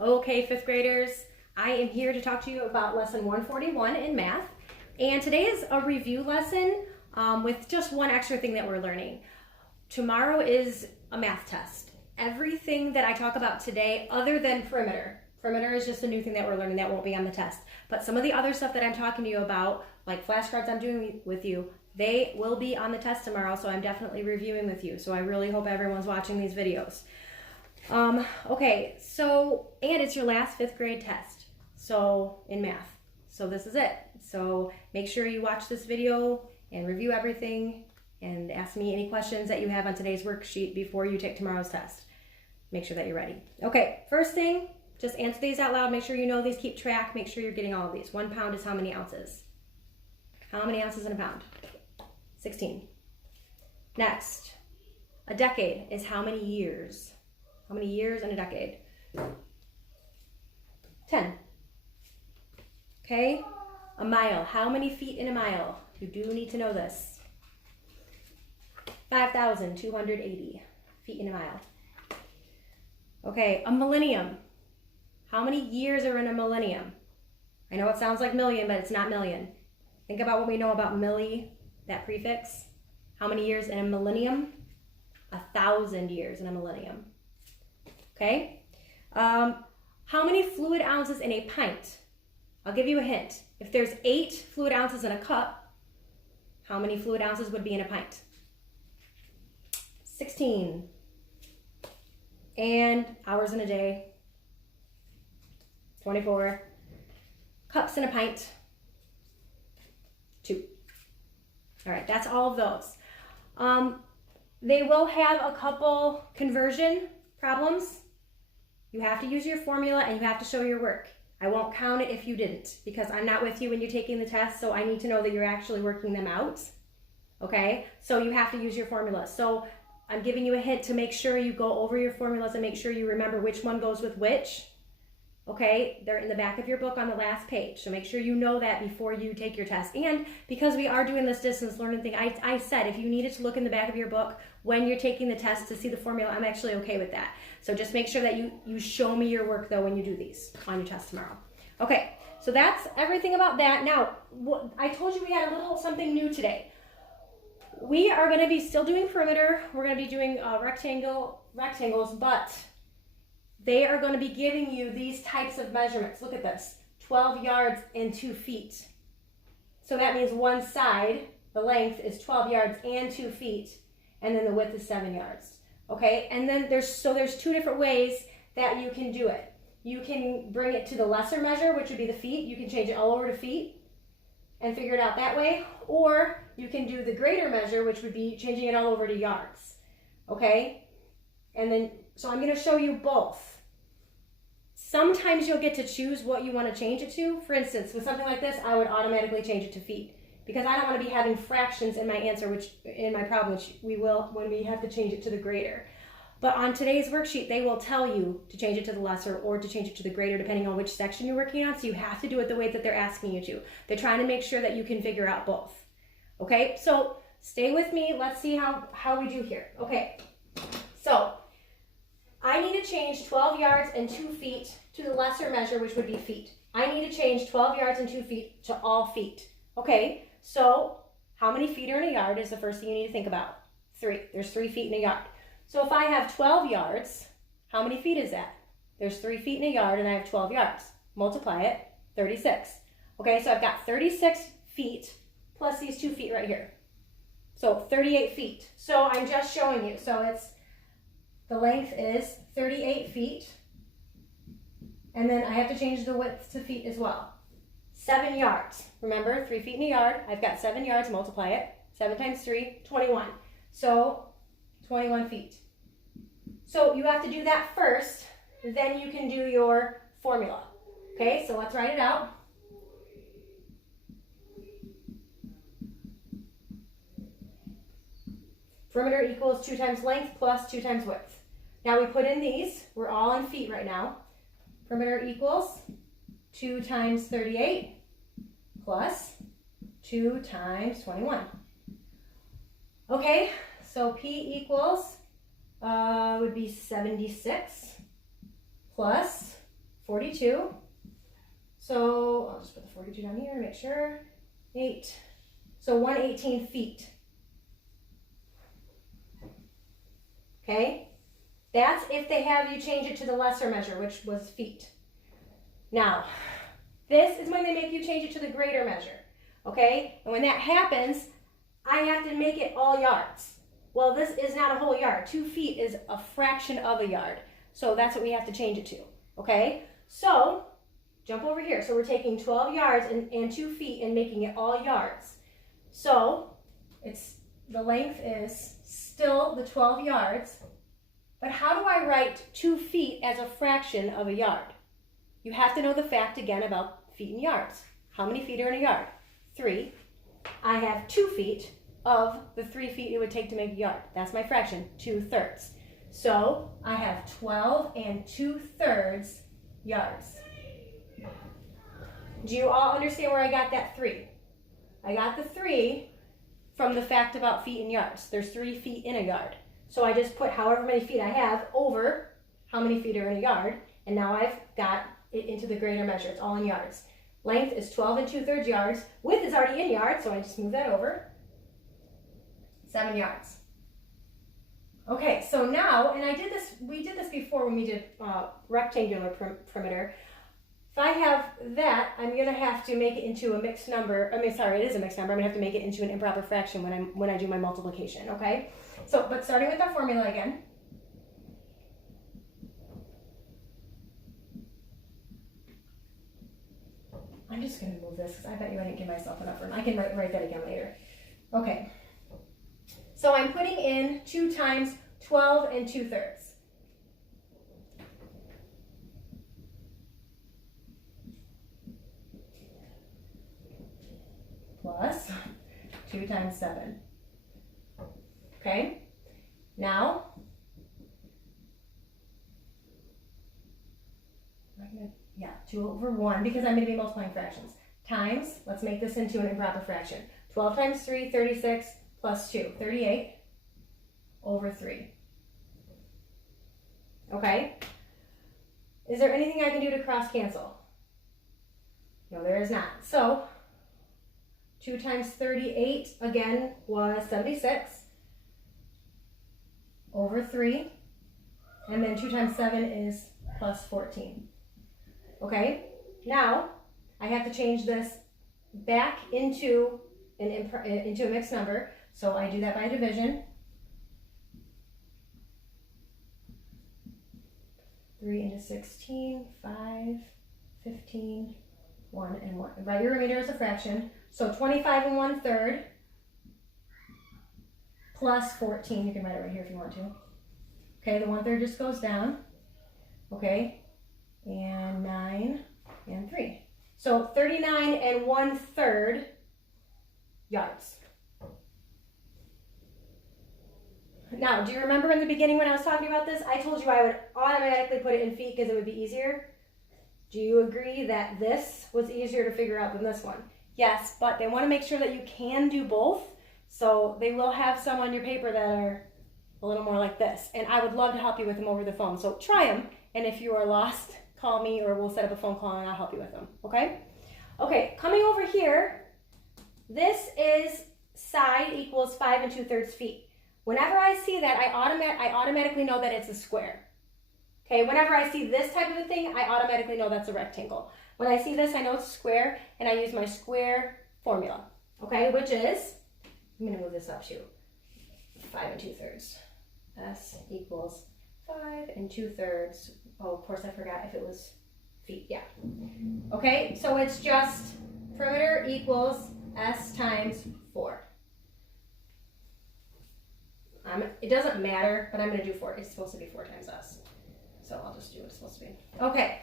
Okay, fifth graders, I am here to talk to you about lesson 141 in math. And today is a review lesson with just one extra thing that we're learning. Tomorrow is a math test. Everything that I talk about today, other than perimeter is just a new thing that we're learning that won't be on the test. But some of the other stuff that I'm talking to you about, like flashcards I'm doing with you, they will be on the test tomorrow, so I'm definitely reviewing with you. So I really hope everyone's watching these videos. Okay, so, and it's your last fifth grade test, so in math. So this is it. So make sure you watch this video and review everything and ask me any questions that you have on today's worksheet before you take tomorrow's test. Make sure that you're ready. Okay, first thing, just answer these out loud. Make sure you know these, keep track, make sure you're getting all of these. 1 pound is how many ounces? How many ounces in a pound? 16. Next, a decade is how many years? How many years in a decade? 10. Okay, a mile. How many feet in a mile? You do need to know this. 5,280 feet in a mile. Okay, a millennium. How many years are in a millennium? I know it sounds like million, but it's not million. Think about what we know about milli, that prefix. How many years in a millennium? 1,000 years in a millennium. Okay? How many fluid ounces in a pint? I'll give you a hint. If there's 8 fluid ounces in a cup, how many fluid ounces would be in a pint? 16. And hours in a day? 24. Cups in a pint? 2. All right, that's all of those. They will have a couple conversion problems. You have to use your formula and you have to show your work. I won't count it if you didn't because I'm not with you when you're taking the test, so I need to know that you're actually working them out. Okay, so you have to use your formula. So I'm giving you a hint to make sure you go over your formulas and make sure you remember which one goes with which. Okay, they're in the back of your book on the last page, so make sure you know that before you take your test. And because we are doing this distance learning thing, I said if you needed to look in the back of your book when you're taking the test to see the formula, I'm actually okay with that. So just make sure that you show me your work though when you do these on your test tomorrow. Okay, so that's everything about that. Now, I told you we had a little something new today. We are going to be still doing perimeter. We're going to be doing rectangles, but they are going to be giving you these types of measurements. Look at this, 12 yards and 2 feet. So that means one side, the length is 12 yards and 2 feet, and then the width is 7 yards. Okay, and then there's 2 different ways that you can do it. You can bring it to the lesser measure, which would be the feet. You can change it all over to feet and figure it out that way. Or you can do the greater measure, which would be changing it all over to yards. Okay, and then, so I'm going to show you both. Sometimes you'll get to choose what you want to change it to. For instance, with something like this, I would automatically change it to feet because I don't want to be having fractions in my answer, which in my problem, which we will when we have to change it to the greater. But on today's worksheet, they will tell you to change it to the lesser or to change it to the greater depending on which section you're working on. So you have to do it the way that they're asking you to. They're trying to make sure that you can figure out both. Okay, so stay with me. Let's see how we do here. Okay, so I need to change 12 yards and 2 feet to the lesser measure, which would be feet. I need to change 12 yards and 2 feet to all feet. Okay, so how many feet are in a yard is the first thing you need to think about. 3. There's 3 feet in a yard. So if I have 12 yards, how many feet is that? There's 3 feet in a yard and I have 12 yards. Multiply it, 36. Okay, so I've got 36 feet plus these 2 feet right here. So 38 feet. So I'm just showing you. So the length is 38 feet. And then I have to change the width to feet as well. 7 yards. Remember, 3 feet in a yard. I've got 7 yards, multiply it. 7 times 3, 21. So 21 feet. So you have to do that first, then you can do your formula. Okay, so let's write it out. Perimeter equals 2 times length plus 2 times width. Now we put in these. We're all in feet right now. Perimeter equals 2 times 38 plus 2 times 21. Okay, so P equals would be 76 plus 42. So I'll just put the 42 down here, make sure. 8. So 118 feet. Okay? That's if they have you change it to the lesser measure, which was feet. Now, this is when they make you change it to the greater measure. Okay? And when that happens, I have to make it all yards. Well, this is not a whole yard. 2 feet is a fraction of a yard. So that's what we have to change it to. Okay? So, jump over here. So we're taking 12 yards and 2 feet and making it all yards. So, the length is still the 12 yards. But how do I write 2 feet as a fraction of a yard? You have to know the fact again about feet and yards. How many feet are in a yard? 3. I have 2 feet of the 3 feet it would take to make a yard. That's my fraction, 2/3. So I have 12 and 2/3 yards. Do you all understand where I got that 3? I got the 3 from the fact about feet and yards. There's 3 feet in a yard. So I just put however many feet I have over how many feet are in a yard, and now I've got it into the greater measure. It's all in yards. Length is 12 and 2/3 yards. Width is already in yards, so I just move that over. 7 yards. Okay, so now, and we did this before when we did rectangular perimeter. If I have that, I'm gonna have to make it into a mixed number. It is a mixed number. I'm gonna have to make it into an improper fraction when I do my multiplication, okay? So, but starting with our formula again. I'm just gonna move this because I bet you I didn't give myself enough room. I can write that again later. Okay. So I'm putting in 2 times 12 and 2/3. Plus 2 times 7. Okay? Now, 2/1 because I'm going to be multiplying fractions. Times, let's make this into an improper fraction. 12 times 3, 36, plus 2, 38 over 3. Okay? Is there anything I can do to cross cancel? No, there is not. So, 2 times 38, again, was 76 over 3. And then 2 times 7 is plus 14. Okay? Now, I have to change this back into a mixed number. So I do that by division. 3 into 16, 5, 15, 1 and 1. Write your remainder as a fraction. So 25 and 1/3 plus 14. You can write it right here if you want to. Okay, the 1/3 just goes down. Okay, and 9 and 3. So 39 and 1/3 yards. Now, do you remember in the beginning when I was talking about this, I told you I would automatically put it in feet because it would be easier? Do you agree that this was easier to figure out than this one? Yes, but they want to make sure that you can do both, so they will have some on your paper that are a little more like this, and I would love to help you with them over the phone. So try them, and if you are lost, call me or we'll set up a phone call and I'll help you with them, okay? Okay, coming over here, this is side equals 5 and 2/3 feet. Whenever I see that, I automatically know that it's a square. Okay, whenever I see this type of a thing, I automatically know that's a rectangle. When I see this, I know it's a square, and I use my square formula, okay, which is, I'm gonna move this up to 5 and 2/3. S equals 5 and 2/3. Oh, of course I forgot if it was feet, yeah. Okay, so it's just perimeter equals S times 4. It doesn't matter, but I'm going to do 4. It's supposed to be 4 times S. So I'll just do what it's supposed to be. Okay,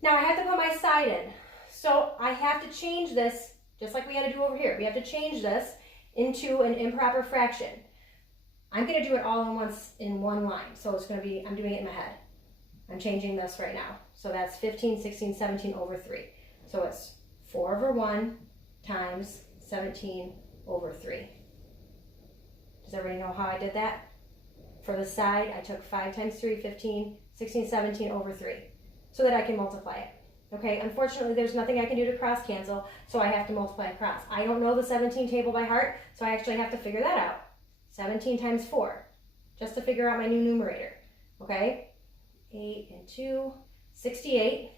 now I have to put my side in. So I have to change this, just like we had to do over here. We have to change this into an improper fraction. I'm going to do it all in one line. So it's going to be, I'm doing it in my head. I'm changing this right now. So that's 15, 16, 17 over 3. So it's 4/1 times 17 over 3. Does everybody know how I did that? For the side, I took 5 times 3, 15, 16, 17 over 3. so that I can multiply it. Okay, unfortunately, there's nothing I can do to cross cancel, so I have to multiply across. I don't know the 17 table by heart, so I actually have to figure that out. 17 times 4, just to figure out my new numerator. Okay, 8 and 2, 68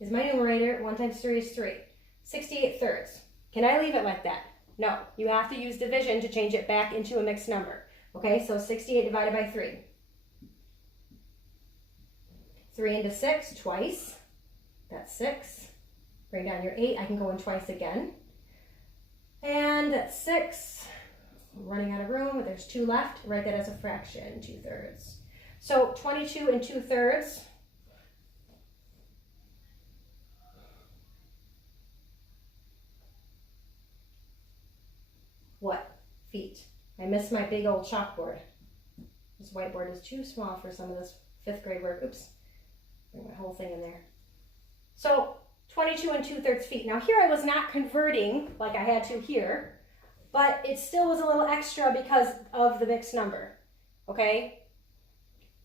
is my numerator. 1 times 3 is 3. 68 thirds. Can I leave it like that? No, you have to use division to change it back into a mixed number. Okay, so 68 divided by 3. 3 into 6, twice. That's 6. Bring down your 8. I can go in twice again. And that's 6. I'm running out of room, but there's 2 left. Write that as a fraction, 2 thirds. So 22 and 2 thirds. What? Feet. I missed my big old chalkboard. This whiteboard is too small for some of this 5th grade work. Oops. Bring my whole thing in there. So 22 and 2 thirds feet. Now here I was not converting like I had to here, but it still was a little extra because of the mixed number. Okay?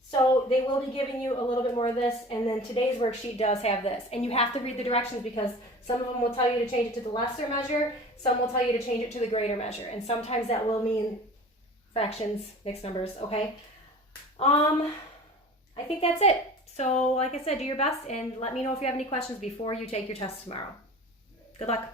So they will be giving you a little bit more of this, and then today's worksheet does have this. And you have to read the directions because some of them will tell you to change it to the lesser measure, some will tell you to change it to the greater measure, and sometimes that will mean fractions, mixed numbers, okay? I think that's it. So like I said, do your best and let me know if you have any questions before you take your test tomorrow. Good luck.